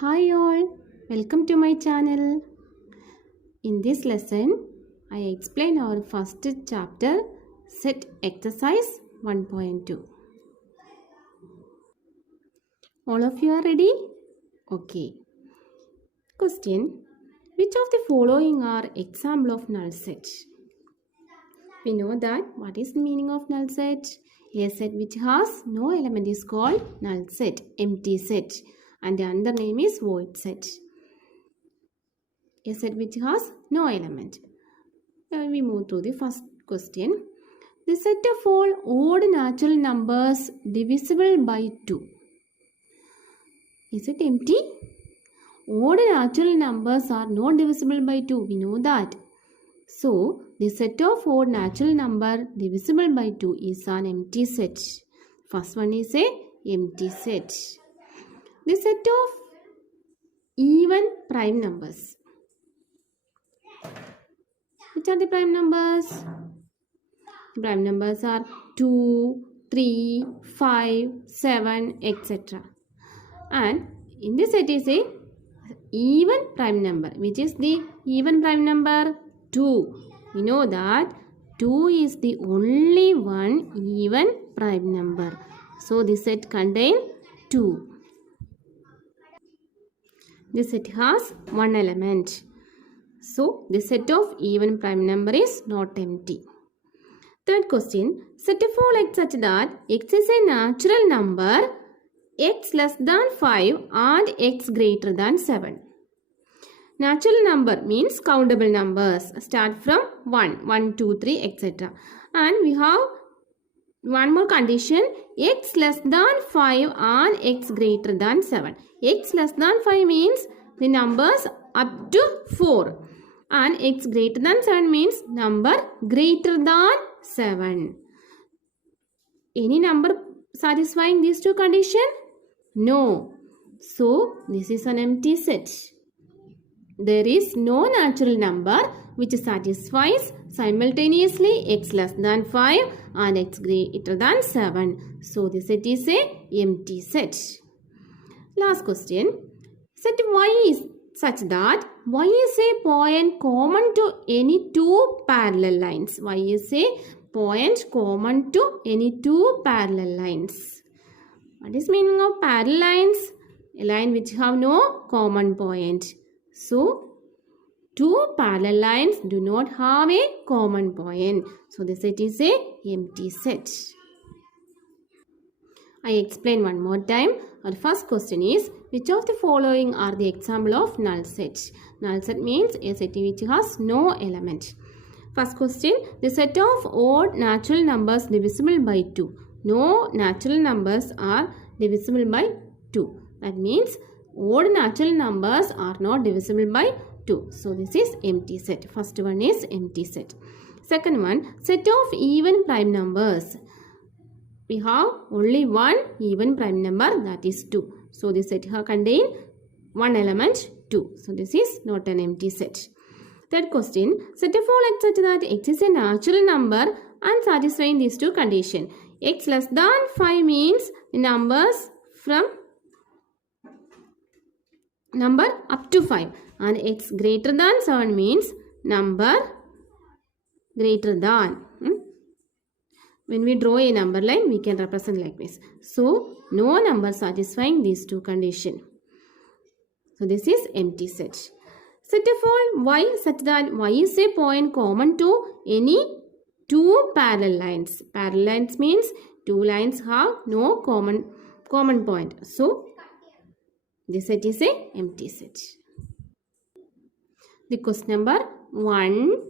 Hi all, welcome to my channel. In this lesson, I explain our first chapter, set exercise 1.2. All of you are ready? Okay. Question, which of the following are example of null set? We know that what is the meaning of null set? A set which has no element is called null set, empty set, and the other name is void set. A set which has no element. Now we move to the first question. The set of all odd natural numbers divisible by 2. Is it empty? Odd natural numbers are not divisible by 2. We know that. So, the set of odd natural number divisible by 2 is an empty set. First one is a empty set. The set of even prime numbers. Which are the prime numbers? The prime numbers are 2, 3, 5, 7, etc. And in this set is a even prime number. Which is the even prime number? 2. We know that 2 is the only one even prime number. So this set contains 2. This set has one element. So the set of even prime number is not empty. Third question, set of all x such that x is a natural number, x less than 5 and x greater than 7. Natural number means countable numbers. Start from 1, 1, 2, 3, etc. And we have one more condition, x less than 5 and x greater than 7. X less than 5 means the numbers up to 4. And x greater than 7 means number greater than 7. Any number satisfying these two conditions? No. So, this is an empty set. There is no natural number which satisfies simultaneously x less than 5 and x greater than 7. So, the set is a empty set. Last question. Set y is such that y is a point common to any two parallel lines. Y is a point common to any two parallel lines. What is meaning of parallel lines? A line which have no common point. So, two parallel lines do not have a common point. So, the set is a empty set. I explain one more time. Our first question is, which of the following are the example of null set? Null set means a set which has no element. First question, the set of odd natural numbers divisible by 2. No natural numbers are divisible by 2. That means odd natural numbers are not divisible by 2. So, this is empty set. First one is empty set. Second one, set of even prime numbers. We have only one even prime number, that is 2. So, this set contains one element 2. So, this is not an empty set. Third question, set of all x such that x is a natural number and satisfying these two conditions. X less than 5 means the numbers from number up to 5, and x greater than 7 means number greater than. When we draw a number line, we can represent like this. So, no number satisfying these two conditions. So, this is empty set. Set of all y such that y is a point common to any two parallel lines. Parallel lines means two lines have no common point. So, this set is a empty set. The question number 1,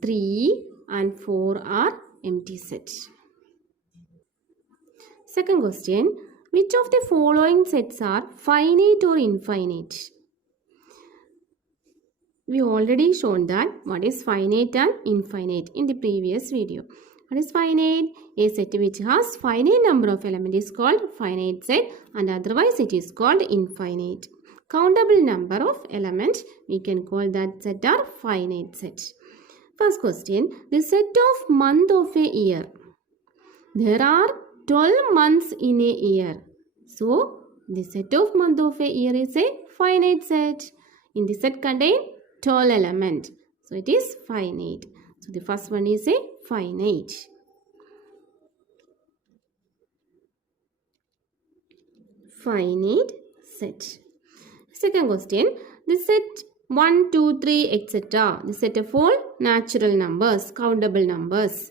3 and 4 are empty set. Second question, which of the following sets are finite or infinite? We already shown that what is finite and infinite in the previous video. What is finite? A set which has finite number of elements is called finite set, and otherwise it is called infinite. Countable number of elements, we can call that set are finite set. First question, the set of month of a year. There are 12 months in a year. So, the set of month of a year is a finite set. In this set contain 12 elements. So it is finite. So the first one is a finite. Finite set. Second question. The set 1, 2, 3, etc. The set of all natural numbers, countable numbers.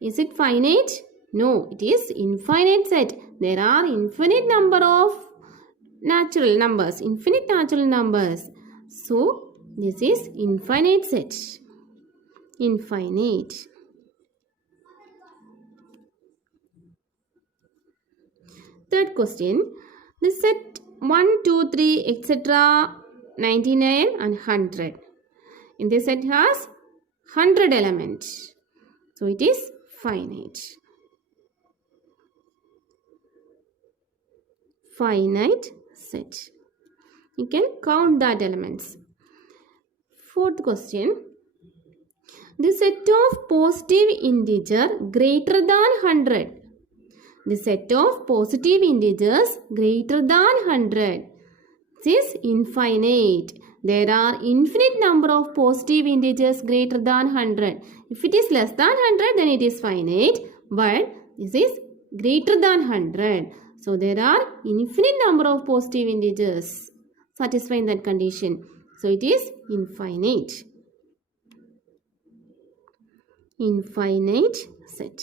Is it finite? No, it is infinite set. There are infinite number of natural numbers, infinite natural numbers. So, this is infinite set. Infinite. Third question. The set 1, 2, 3, etc. 99 and 100. In this set has 100 elements. So, it is finite. Finite set. You can count that elements. Fourth question. The set of positive integer greater than 100. The set of positive integers greater than 100. This is infinite. There are infinite number of positive integers greater than 100. If it is less than 100, then it is finite. But this is greater than 100. So there are infinite number of positive integers satisfying that condition. So it is infinite. Infinite set.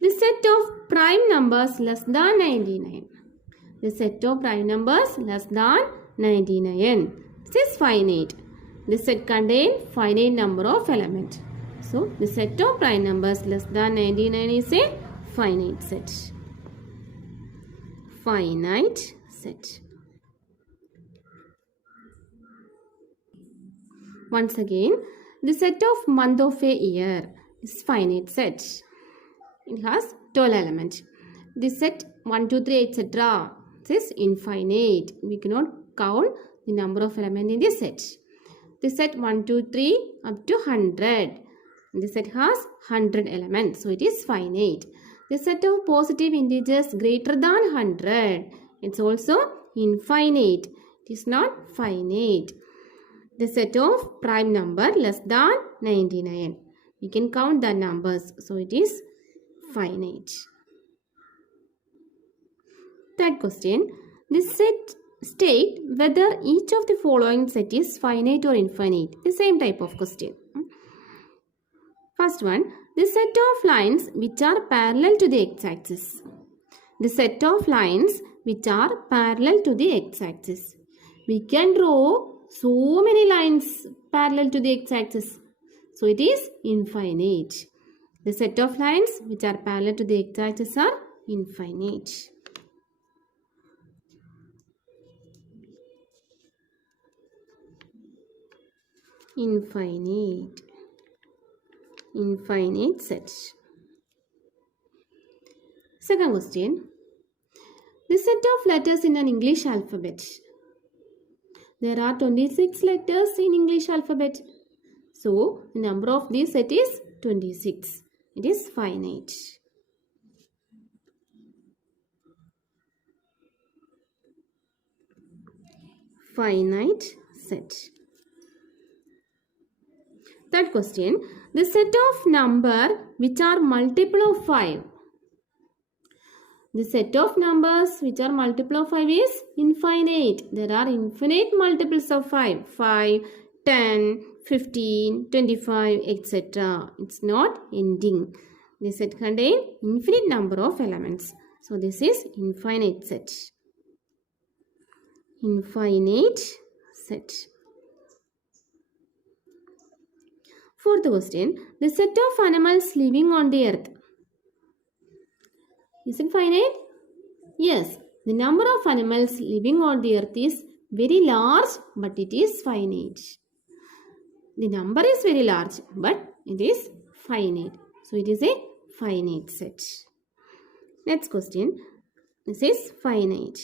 The set of prime numbers less than 99. The set of prime numbers less than 99. This is finite. The set contains finite number of elements. So the set of prime numbers less than 99 is a finite set. Finite set. Once again, the set of month of a year is finite set. It has 12 elements. The set 1, 2, 3, etc. is infinite. We cannot count the number of elements in this set. The set 1, 2, 3 up to 100. The set has 100 elements. So it is finite. The set of positive integers greater than 100. It's also infinite. It is not finite. The set of prime number less than 99. We can count the numbers. So it is finite. Third question. The set state whether each of the following set is finite or infinite. The same type of question. First one. The set of lines which are parallel to the x-axis. The set of lines which are parallel to the x-axis. We can draw so many lines parallel to the x-axis. So it is infinite. The set of lines which are parallel to the x-axis are infinite. Infinite. Infinite set. Second question. The set of letters in an English alphabet. There are 26 letters in English alphabet. So, the number of this set is 26. It is finite. Finite set. Third question. The set of number which are multiple of 5. The set of numbers which are multiple of 5 is infinite. There are infinite multiples of 5. 5, 10, 15, 25, etc. It's not ending. The set contains infinite number of elements. So this is infinite set. Infinite set. Fourth question. The set of animals living on the earth. Is it finite? Yes. The number of animals living on the earth is very large, but it is finite. The number is very large, but it is finite. So it is a finite set. Next question. This is finite.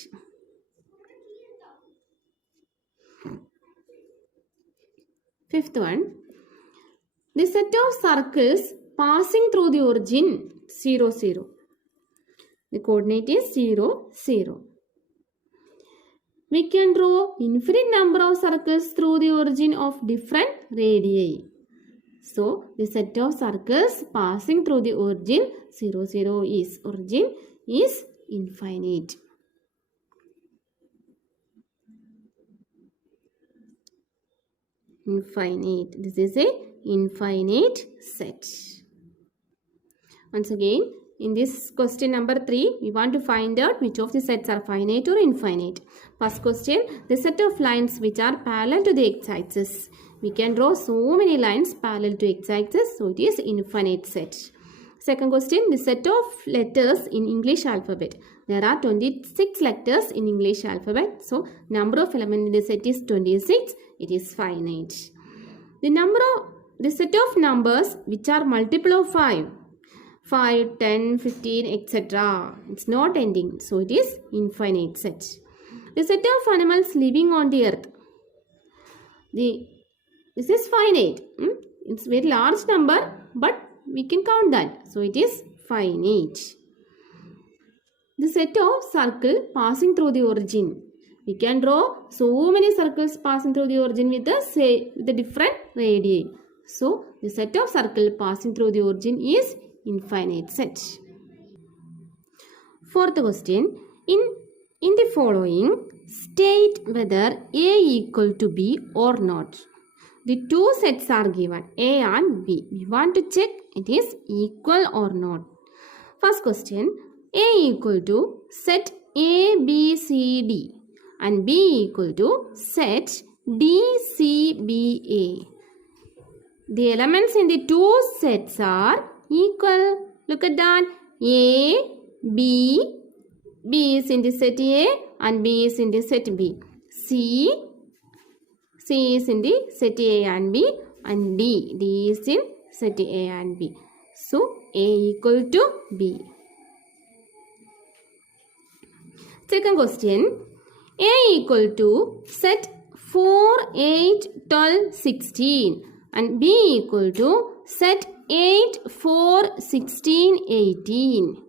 Fifth one. The set of circles passing through the origin 0, 0. The coordinate is 0, 0. we can draw infinite number of circles through the origin of different radii. So, the set of circles passing through the origin 0 is infinite. Infinite. This is a infinite set. Once again, in this question number 3, we want to find out which of the sets are finite or infinite. First question, the set of lines which are parallel to the x-axis. We can draw so many lines parallel to x-axis, so it is infinite set. Second question, the set of letters in English alphabet. There are 26 letters in English alphabet, so number of elements in the set is 26. It is finite. The set of numbers which are multiple of 5. 5, 10, 15, etc. It's not ending, so it is infinite set. The set of animals living on the earth. This is finite. It's very large number, but we can count that, so it is finite. The set of circle passing through the origin. We can draw so many circles passing through the origin with the different radii. So the set of circle passing through the origin is infinite set. Fourth question, in the following, state whether A equal to B or not. The two sets are given, A and B. We want to check it is equal or not. First question, A equal to set A, B, C, D and B equal to set D, C, B, A. The elements in the two sets are equal. Look at that. A, B is in the set A and B is in the set B. C is in the set A and B, and D is in set A and B. So A equal to B. Second question, A equal to set 4, 8, 12, 16 and B equal to set 8, 4, 16, 18.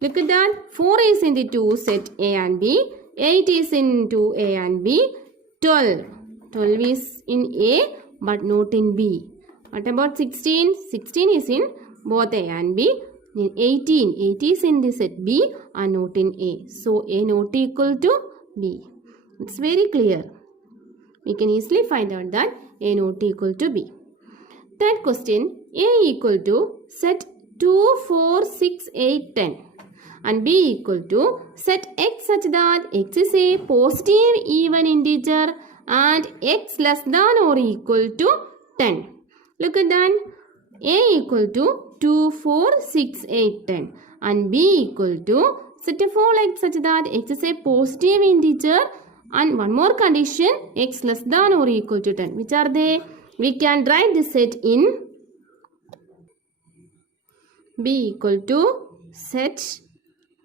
Look at that. 4 is in the 2 set A and B. 8 is in 2 A and B. 12 is in A but not in B. What about 16? 16 is in both A and B. 18 is in the set B and not in A. So A not equal to B. It's very clear. We can easily find out that A not equal to B. Third question, A equal to set 2, 4, 6, 8, 10 and B equal to set x such that x is a positive even integer and x less than or equal to 10. Look at that. A equal to 2, 4, 6, 8, 10 and B equal to set a for x such that x is a positive integer and one more condition, x less than or equal to 10. Which are they? We can write this set in B equal to set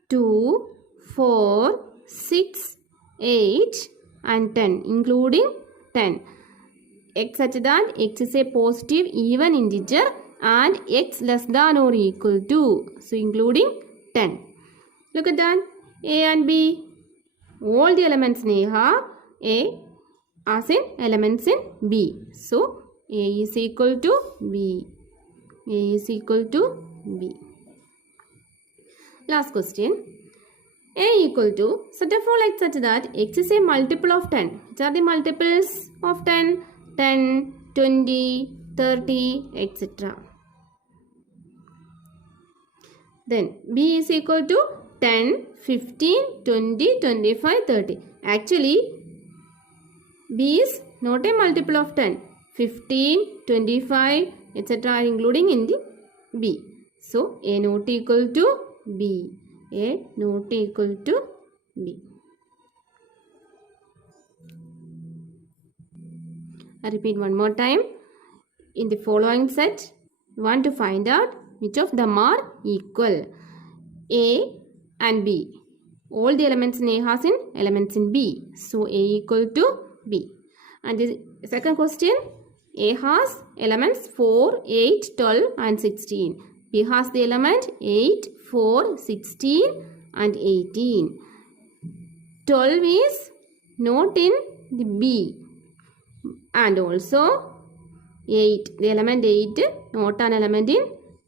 2, 4, 6, 8 and 10 including 10. X such that x is a positive even integer and x less than or equal to. So including 10. Look at that. A and B. All the elements neha A as in elements in B. So A is equal to B. A is equal to B. Last question. A equal to set a for x such that x is a multiple of 10. Which are the multiples of 10? 10, 20, 30, etc. Then B is equal to 10, 15, 20, 25, 30. Actually, B is not a multiple of 10. 15, 25, etc. are including in the B. So, A not equal to B. A not equal to B. I repeat one more time. In the following set, we want to find out which of them are equal. A and B. All the elements in A has in elements in B. So, A equal to B. And the second question, A has elements 4, 8, 12 and 16. B has the element 8, 4, 16 and 18. 12 is not in the B. And also 8, the element 8 not an element in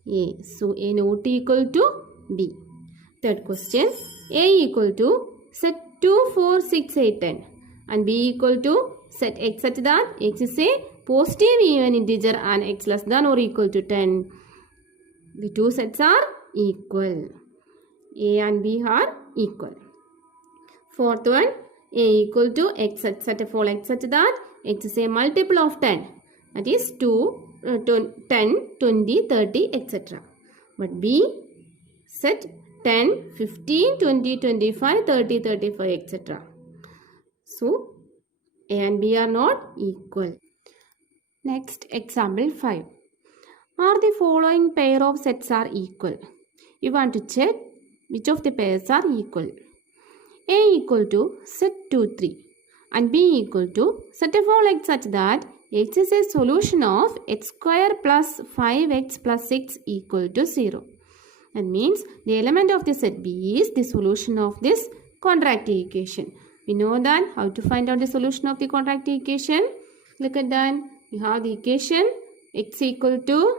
A. So A not equal to B. Third question, A equal to set 2, 4, 6, 8, 10 and B equal to set x such that x is a positive even integer and x less than or equal to 10. The two sets are equal. A and B are equal. Fourth one, A equal to x set of all x such that x is a multiple of 10. That is 2, 10, 20, 30, etc. But B set 10, 15, 20, 25, 30, 35, etc. So, A and B are not equal. Next, example 5. Are the following pair of sets are equal? You want to check which of the pairs are equal. A equal to set 2, 3 and B equal to set of all x such that x is a solution of x square plus 5x plus 6 equal to 0. That means the element of the set B is the solution of this quadratic equation. We know that how to find out the solution of the quadratic equation. Look at that. You have the equation x equal to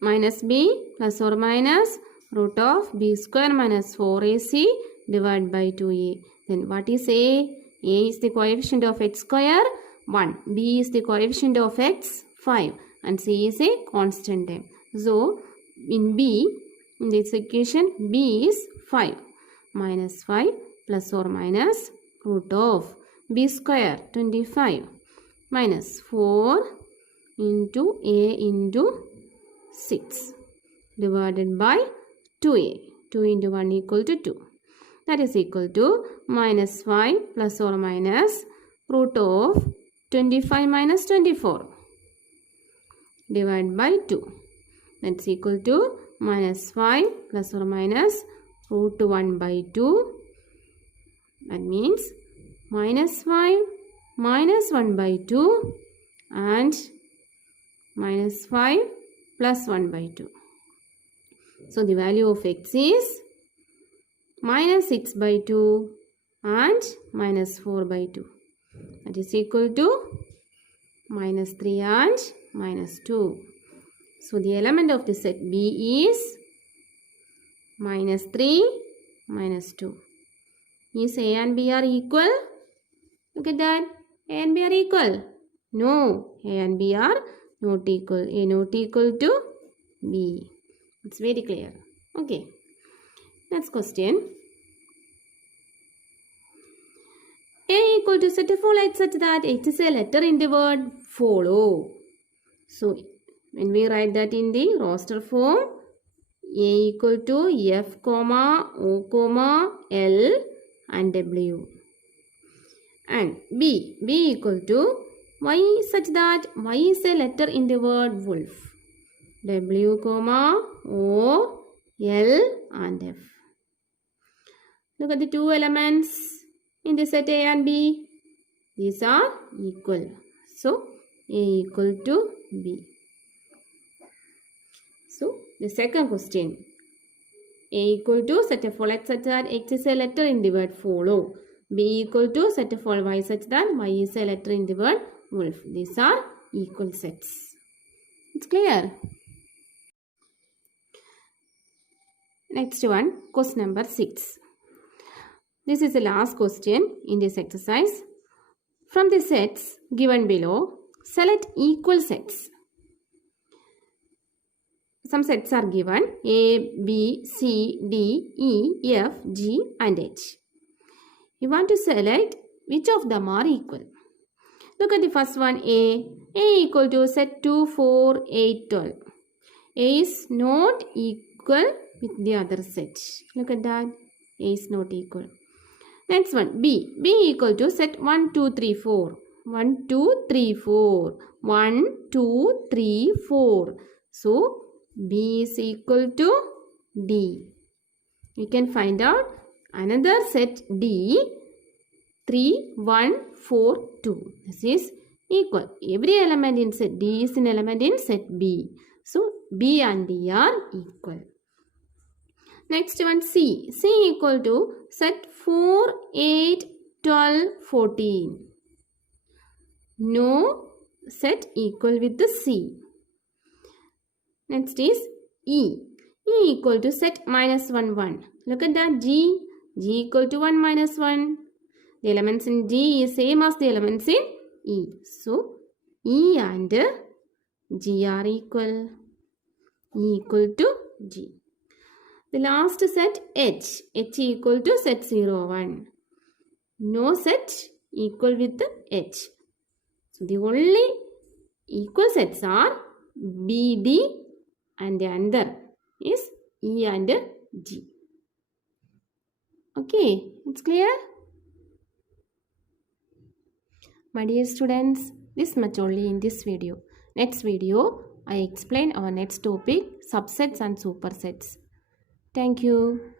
minus b plus or minus root of b square minus 4ac divided by 2a. Then what is A? A is the coefficient of x square 1. B is the coefficient of x 5 and C is a constant term. So in B, in this equation, B is 5 minus 5 plus or minus root of b square 25 minus 4 into a into 6 divided by 2a. 2 into 1 equal to 2. That is equal to minus 5 plus or minus root of 25 minus 24 divided by 2. That's equal to minus 5 plus or minus root 1 by 2. That means minus 5 minus 1 by 2 and minus 5 plus 1 by 2. So the value of x is minus 6 by 2 and minus 4 by 2. That is equal to minus 3 and minus 2. So the element of the set B is minus 3, minus 2. Is A and B are equal? Look at that. A and B are equal. No, A and B are not equal. A not equal to B. It's very clear. Okay. Next question. A equal to set of all x such that x is a letter in the word follow. So, when we write that in the roster form, A equal to F, comma, O, comma, L and W. And B equal to Y such that Y is a letter in the word wolf. W, comma, O, L and F. Look at the two elements in the set A and B. These are equal. So, A equal to B. So, the second question. A equal to set of all x such that x is a letter in the word follow. B equal to set of all y such that y is a letter in the word wolf. These are equal sets. It's clear. Next one, question number 6. This is the last question in this exercise. From the sets given below, select equal sets. Some sets are given A, B, C, D, E, F, G and H. You want to select which of them are equal. Look at the first one A. A equal to set 2, 4, 8, 12. A is not equal with the other set. Look at that. A is not equal. Next one B. B equal to set 1, 2, 3, 4. 1, 2, 3, 4. 1, 2, 3, 4. So, B is equal to D. You can find out another set D 3, 1, 4, 2. This is equal. Every element in set D is an element in set B. So, B and D are equal. Next one C. C equal to set 4, 8, 12, 14. No set equal with the C. Next is E. E equal to set minus 1, 1. Look at that. G equal to 1 minus 1. The elements in G is same as the elements in E. So, E and G are equal. E equal to G. The last set H. H equal to set 0, 1. No set equal with H. So, the only equal sets are B, D and the other is E and G. Okay, it's clear? My dear students, this much only in this video. Next video, I explain our next topic, subsets and supersets. Thank you.